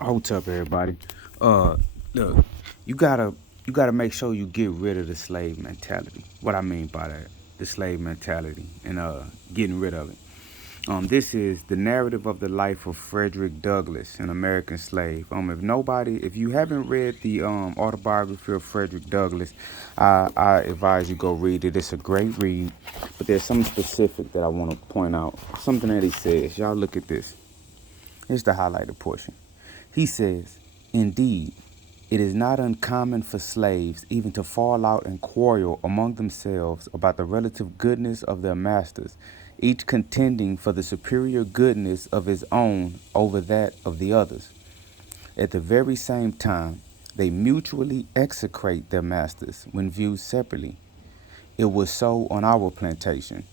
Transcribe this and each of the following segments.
What's up, everybody? Uh, Look, you gotta make sure you get rid of the slave mentality. What I mean by that, the slave mentality, and getting rid of it. This is the narrative of the life of Frederick Douglass, an American slave. If you haven't read the autobiography of Frederick Douglass, I advise you go read it. It's a great read, but there's something specific that I want to point out. Something that he says. Y'all look at this. Here's the highlighted portion. He says, "Indeed, it is not uncommon for slaves even to fall out and quarrel among themselves about the relative goodness of their masters, each contending for the superior goodness of his own over that of the others. At the very same time, they mutually execrate their masters when viewed separately. It was so on our plantation.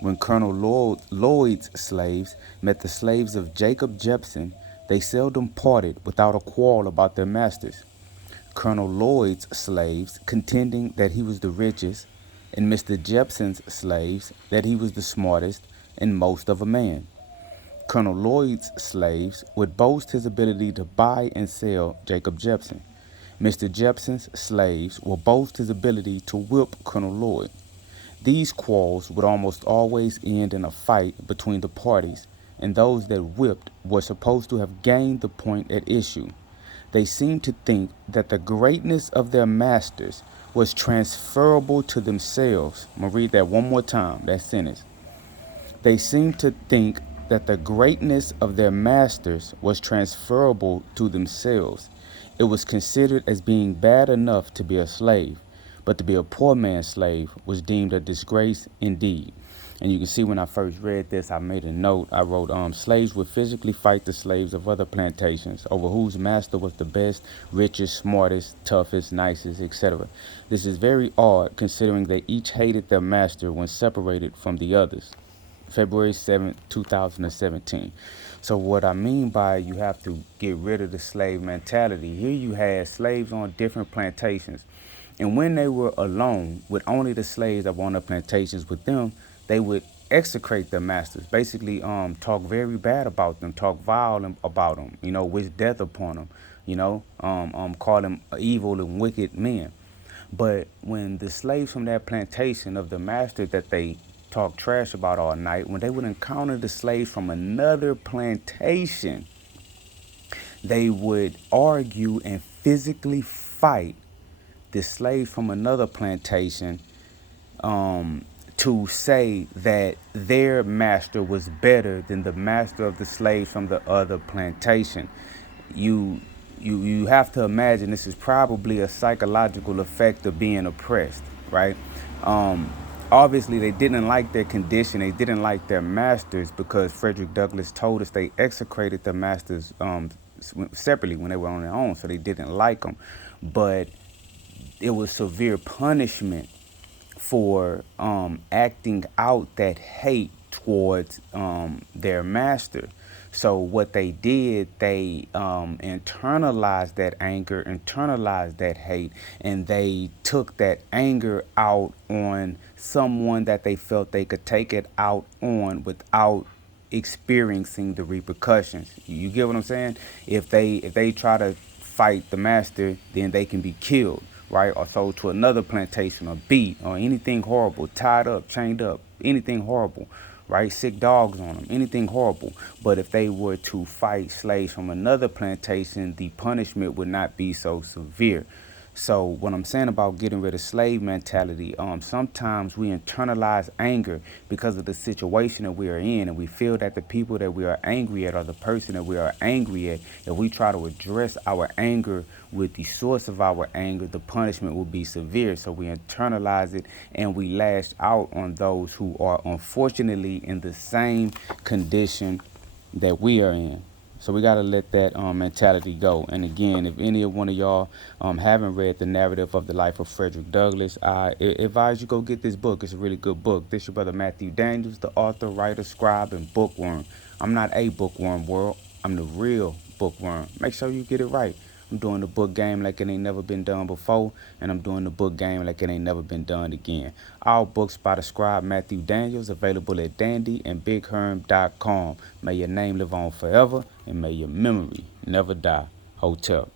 When Colonel Lloyd's slaves met the slaves of Jacob Jepson, they seldom parted without a quarrel about their masters. Colonel Lloyd's slaves contending that he was the richest, and Mr. Jepson's slaves that he was the smartest and most of a man. Colonel Lloyd's slaves would boast his ability to buy and sell Jacob Jepson. Mr. Jepson's slaves will boast his ability to whip Colonel Lloyd. These quarrels would almost always end in a fight between the parties, and those that whipped were supposed to have gained the point at issue. They seemed to think that the greatness of their masters was transferable to themselves. I'm going to read that one more time, that sentence. They seemed to think that the greatness of their masters was transferable to themselves. It was considered as being bad enough to be a slave, but to be a poor man's slave was deemed a disgrace indeed. And you can see when I first read this, I made a note. I wrote, slaves would physically fight the slaves of other plantations over whose master was the best, richest, smartest, toughest, nicest, etc. This is very odd considering they each hated their master when separated from the others. February 7th, 2017. So what I mean by you have to get rid of the slave mentality, here you had slaves on different plantations. And when they were alone with only the slaves that were on the plantations with them, they would execrate their masters, basically talk very bad about them, talk vile about them, wish death upon them, call them evil and wicked men. But when the slaves from that plantation of the master that they talk trash about all night, when they would encounter the slaves from another plantation, they would argue and physically fight the slaves from another plantation to say that their master was better than the master of the slaves from the other plantation. You you have to imagine this is probably a psychological effect of being oppressed, right? Um, Obviously, they didn't like their condition. They didn't like their masters because Frederick Douglass told us they execrated their masters separately when they were on their own, so they didn't like them. But it was severe punishment for acting out that hate towards their master. So what they did, they internalized that anger, internalized that hate, and they took that anger out on someone that they felt they could take it out on without experiencing the repercussions. You get what I'm saying? If they try to fight the master, then they can be killed, right? Or sold to another plantation or beat or anything horrible, tied up, chained up, anything horrible, right? Sick dogs on them, anything horrible. But if they were to fight slaves from another plantation, the punishment would not be so severe. So what I'm saying about getting rid of slave mentality, sometimes we internalize anger because of the situation that we are in, and we feel that the people that we are angry at or the person that we are angry at, if we try to address our anger with the source of our anger, the punishment will be severe. So we internalize it and we lash out on those who are unfortunately in the same condition that we are in. So we got to let that mentality go. And again, if any of one of y'all haven't read the narrative of the life of Frederick Douglass, I advise you go get this book. It's a really good book. This your brother Matthew Daniels, the author, writer, scribe, and bookworm. I'm not a bookworm world. I'm the real bookworm. Make sure you get it right. I'm doing the book game like it ain't never been done before, and I'm doing the book game like it ain't never been done again. All books by the Scribe Matthew Daniels available at dandyandbigherm.com. May your name live on forever, and may your memory never die. Hotel.